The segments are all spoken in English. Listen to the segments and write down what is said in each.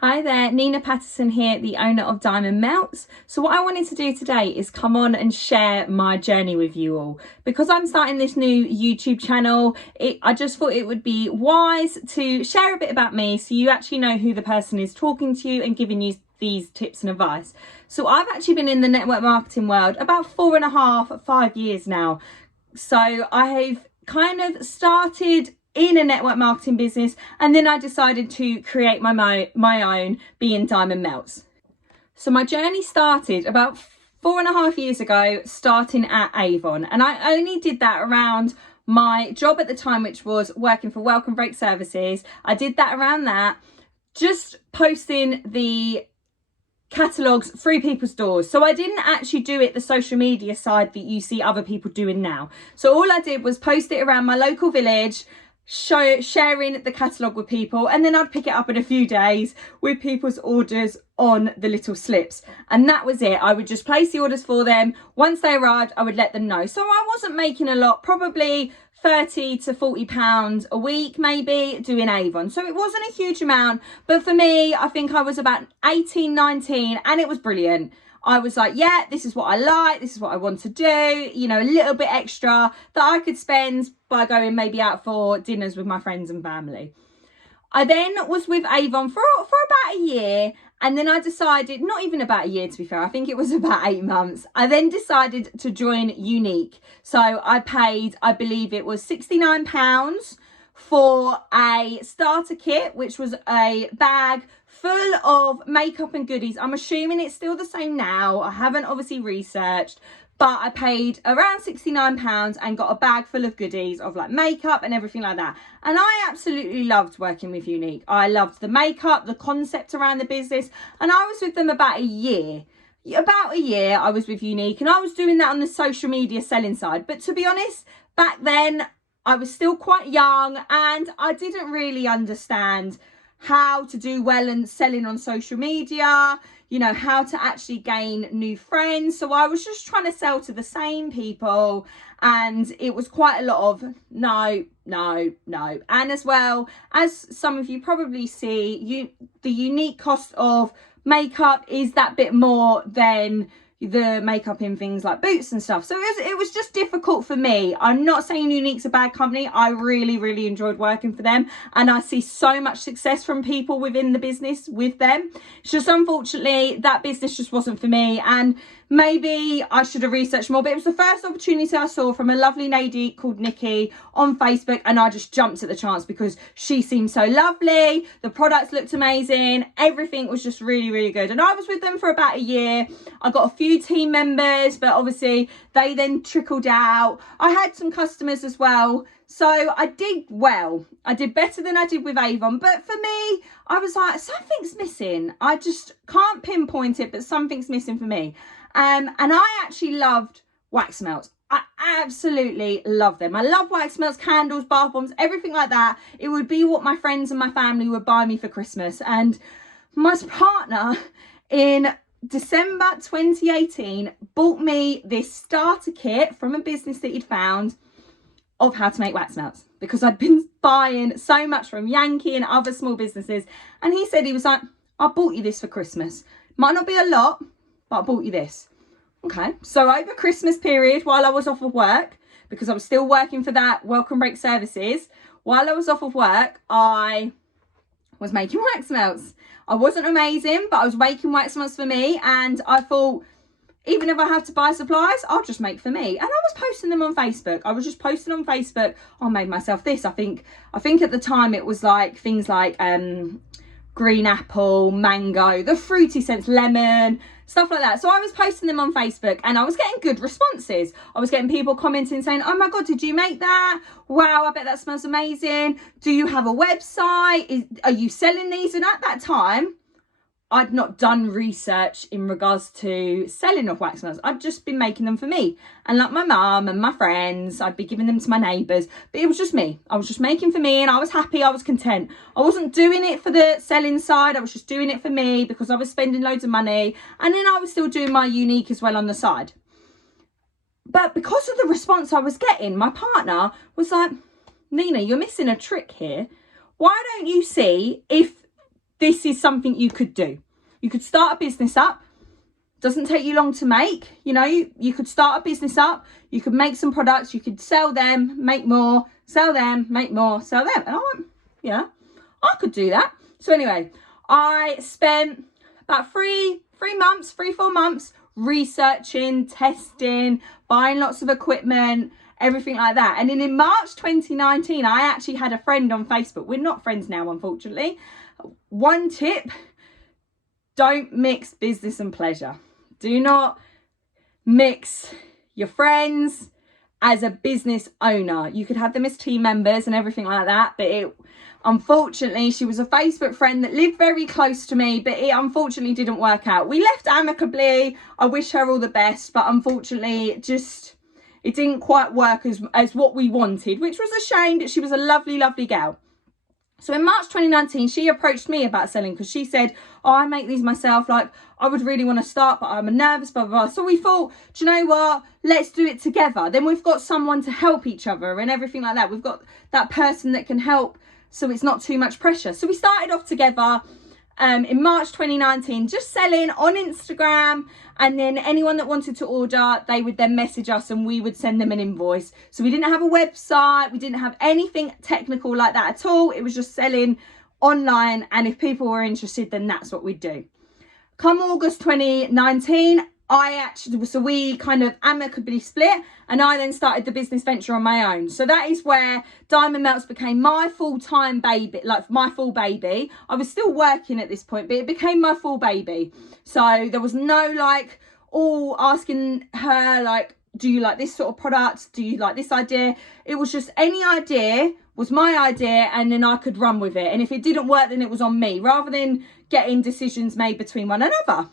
Hi there, Nina Patterson here, the owner of Diamond Melts. So what I wanted to do today is come on and share my journey with you all. Because I'm starting this new YouTube channel, I just thought it would be wise to share a bit about me so you actually know who the person is talking to you and giving you these tips and advice. So I've actually been in the network marketing world about 4.5, 5 years now. So I have kind of started in a network marketing business, and then I decided to create my own, being Diamond Melts. So my journey started about 4.5 years ago, starting at Avon, and I only did that around my job at the time, which was working for Welcome Break Services. I did that around that, just posting the catalogues through people's doors. So I didn't actually do it the social media side that you see other people doing now. So all I did was post it around my local village, sharing the catalogue with people, and then I'd pick it up in a few days with people's orders on the little slips, and that was it. I would just place the orders for them. Once they arrived, I would let them know. So I wasn't making a lot, probably 30 to 40 pounds a week maybe, doing Avon. So it wasn't a huge amount, but for me, I think I was about 18, 19, and it was brilliant. I was like, yeah, this is what I like, this is what I want to do, you know, a little bit extra that I could spend by going maybe out for dinners with my friends and family. I then was with Avon for about a year, and then I decided, not even about a year to be fair, I think it was about 8 months. I then decided to join Younique. So I paid, I believe it was £69 for a starter kit, which was a bag full of makeup and goodies. I'm assuming it's still the same now. I haven't obviously researched, but I paid around £69 and got a bag full of goodies of like makeup and everything like that. And I absolutely loved working with Younique. I loved the makeup, the concept around the business, and I was with them about a year. About a year I was with Younique, and I was doing that on the social media selling side. But to be honest, back then I was still quite young and I didn't really understand how to do well and selling on social media, you know, how to actually gain new friends. So I was just trying to sell to the same people, and it was quite a lot of no. And as well, as some of you probably see, the unique cost of makeup is that bit more than the makeup in things like Boots and stuff. So it was just difficult for me. I'm not saying Younique's a bad company. I really enjoyed working for them, and I see so much success from people within the business with them. It's just unfortunately that business just wasn't for me, and maybe I should have researched more, but it was the first opportunity I saw from a lovely lady called Nikki on Facebook, and I just jumped at the chance because she seemed so lovely, the products looked amazing, everything was just really good. And I was with them for about a year. I got a few team members, but obviously they then trickled out. I had some customers as well, so I did well. I did better than I did with Avon, but for me, I was like, something's missing. I just can't pinpoint it, but something's missing for me. And I actually loved wax melts. I absolutely love them. I love wax melts, candles, bath bombs, everything like that. It would be what my friends and my family would buy me for Christmas. And my partner in December 2018 bought me this starter kit from a business that he'd found of how to make wax melts, because I'd been buying so much from Yankee and other small businesses. And he said, he was like, I bought you this for Christmas. Might not be a lot, but I bought you this. Okay, so over Christmas period, while I was off of work, because I was still working for that Welcome Break Services, while I was off of work, I was making wax melts. I wasn't amazing, but I was making wax melts for me, and I thought, even if I have to buy supplies, I'll just make for me. And I was posting them on Facebook. I was just posting on Facebook, I made myself this. I think at the time it was like things like green apple, mango, the fruity scents, lemon, stuff like that. So I was posting them on Facebook, and I was getting good responses. I was getting people commenting saying, oh my God, did you make that? Wow, I bet that smells amazing. Do you have a website? Are you selling these? And at that time, I'd not done research in regards to selling of wax melts. I'd just been making them for me. And like my mum and my friends, I'd be giving them to my neighbours. But it was just me. I was just making for me, and I was happy, I was content. I wasn't doing it for the selling side. I was just doing it for me because I was spending loads of money. And then I was still doing my Younique as well on the side. But because of the response I was getting, my partner was like, Nina, you're missing a trick here. Why don't you see if this is something you could do. You could start a business up. Doesn't take you long to make. You know, you could start a business up. You could make some products. You could sell them, make more, sell them, make more, sell them. And I went, yeah, I could do that. So anyway, I spent about 4 months researching, testing, buying lots of equipment, everything like that. And then in March 2019, I actually had a friend on Facebook. We're not friends now, unfortunately. One tip, don't mix business and pleasure. Do not mix your friends as a business owner. You could have them as team members and everything like that, but unfortunately, she was a Facebook friend that lived very close to me, but it unfortunately didn't work out. We left amicably. I wish her all the best, but unfortunately, it didn't quite work as what we wanted, which was a shame, but she was a lovely, lovely girl. So in March 2019, she approached me about selling because she said, oh, I make these myself. Like, I would really want to start, but I'm nervous, blah, blah, blah. So we thought, do you know what? Let's do it together. Then we've got someone to help each other and everything like that. We've got that person that can help, so it's not too much pressure. So we started off together in March 2019, just selling on Instagram. And then anyone that wanted to order, they would then message us and we would send them an invoice. So we didn't have a website. We didn't have anything technical like that at all. It was just selling online. And if people were interested, then that's what we'd do. Come August 2019, we kind of amicably split, and I then started the business venture on my own. So that is where Diamond Melts became my full-time baby, like my full baby. I was still working at this point, but it became my full baby. So there was no like all asking her like, do you like this sort of product? Do you like this idea? It was just any idea was my idea, and then I could run with it. And if it didn't work, then it was on me, rather than getting decisions made between one another.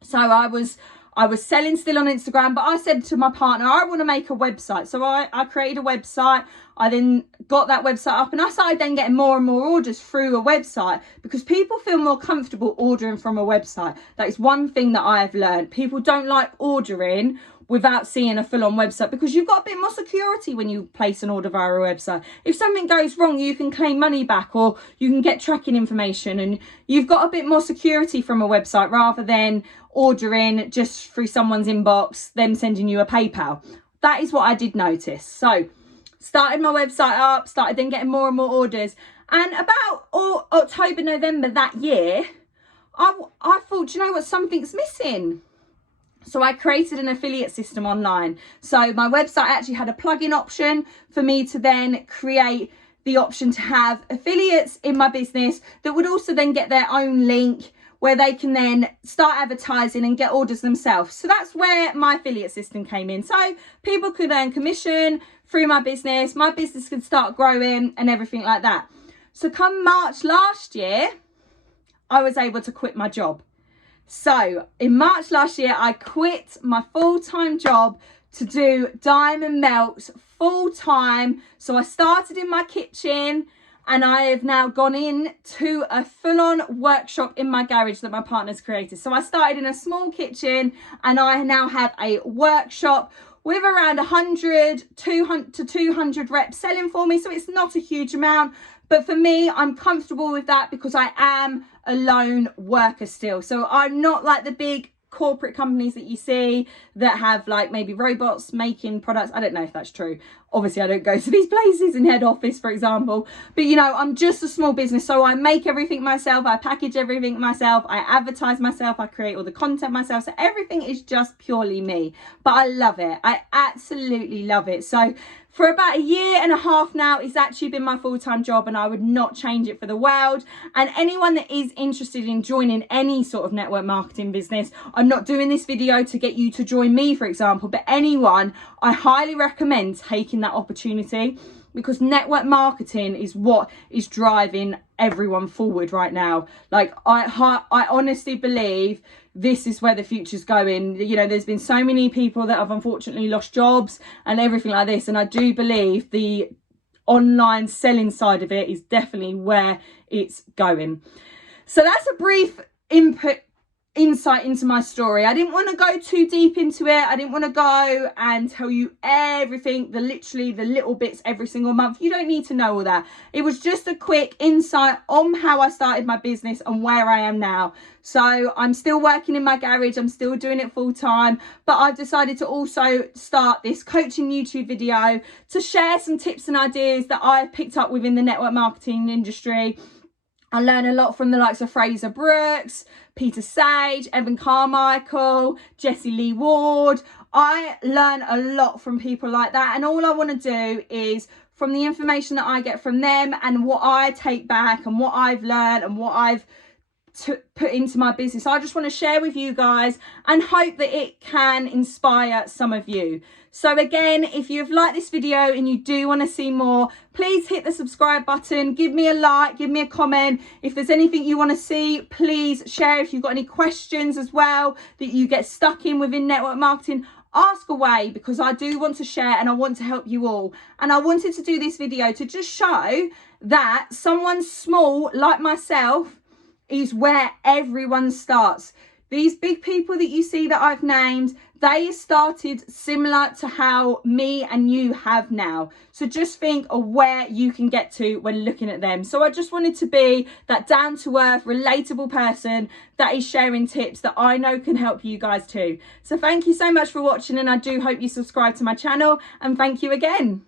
So I was selling still on Instagram, but I said to my partner, I want to make a website. So I created a website. I then got that website up, and I started then getting more and more orders through a website because people feel more comfortable ordering from a website. That is one thing that I have learned. People don't like ordering without seeing a full-on website because you've got a bit more security when you place an order via a website. If something goes wrong, you can claim money back, or you can get tracking information, and you've got a bit more security from a website rather than ordering just through someone's inbox, them sending you a PayPal. That is what I did notice. So started my website up, started then getting more and more orders, and about October, November that year, I thought, do you know what, something's missing. So I created an affiliate system online. So my website actually had a plugin option for me to then create the option to have affiliates in my business that would also then get their own link where they can then start advertising and get orders themselves. So that's where my affiliate system came in. So people could earn commission through my business could start growing and everything like that. So come March last year, I was able to quit my job. So in March last year, I quit my full-time job to do Diamond Melts full-time. So I started in my kitchen, and I have now gone in to a full-on workshop in my garage that my partner's created. So I started in a small kitchen, and I now have a workshop with around 100 to 200 reps selling for me. So it's not a huge amount, but for me, I'm comfortable with that because I am a lone worker still. So I'm not like the big corporate companies that you see that have like maybe robots making products. I don't know if that's true. Obviously, I don't go to these places in head office, for example, but you know, I'm just a small business. So I make everything myself. I package everything myself. I advertise myself. I create all the content myself. So everything is just purely me, but I love it. I absolutely love it. So for about 1.5 years now, it's actually been my full-time job, and I would not change it for the world. And anyone that is interested in joining any sort of network marketing business, I'm not doing this video to get you to join me, for example, but anyone, I highly recommend taking that opportunity, because network marketing is what is driving everyone forward right now. Like I honestly believe this is where the future's going. You know, there's been so many people that have unfortunately lost jobs and everything like this, and I do believe the online selling side of it is definitely where it's going. So that's a brief input insight into my story. I didn't want to go too deep into it. I didn't want to go and tell you everything, literally the little bits every single month. You don't need to know all that. It was just a quick insight on how I started my business and where I am now. So I'm still working in my garage, I'm still doing it full time, but I've decided to also start this coaching YouTube video to share some tips and ideas that I've picked up within the network marketing industry. I learn a lot from the likes of Fraser Brooks, Peter Sage, Evan Carmichael, Jessie Lee Ward. I learn a lot from people like that, and all I want to do is, from the information that I get from them and what I take back and what I've learned and what I've put into my business, I just want to share with you guys and hope that it can inspire some of you. So again, if you've liked this video and you do want to see more, please hit the subscribe button, give me a like, give me a comment. If there's anything you want to see, please share. If you've got any questions as well that you get stuck in within network marketing, ask away, because I do want to share and I want to help you all. And I wanted to do this video to just show that someone small like myself is where everyone starts. These big people that you see that I've named, they started similar to how me and you have now. So just think of where you can get to when looking at them. So I just wanted to be that down-to-earth, relatable person that is sharing tips that I know can help you guys too. So thank you so much for watching, and I do hope you subscribe to my channel, and thank you again.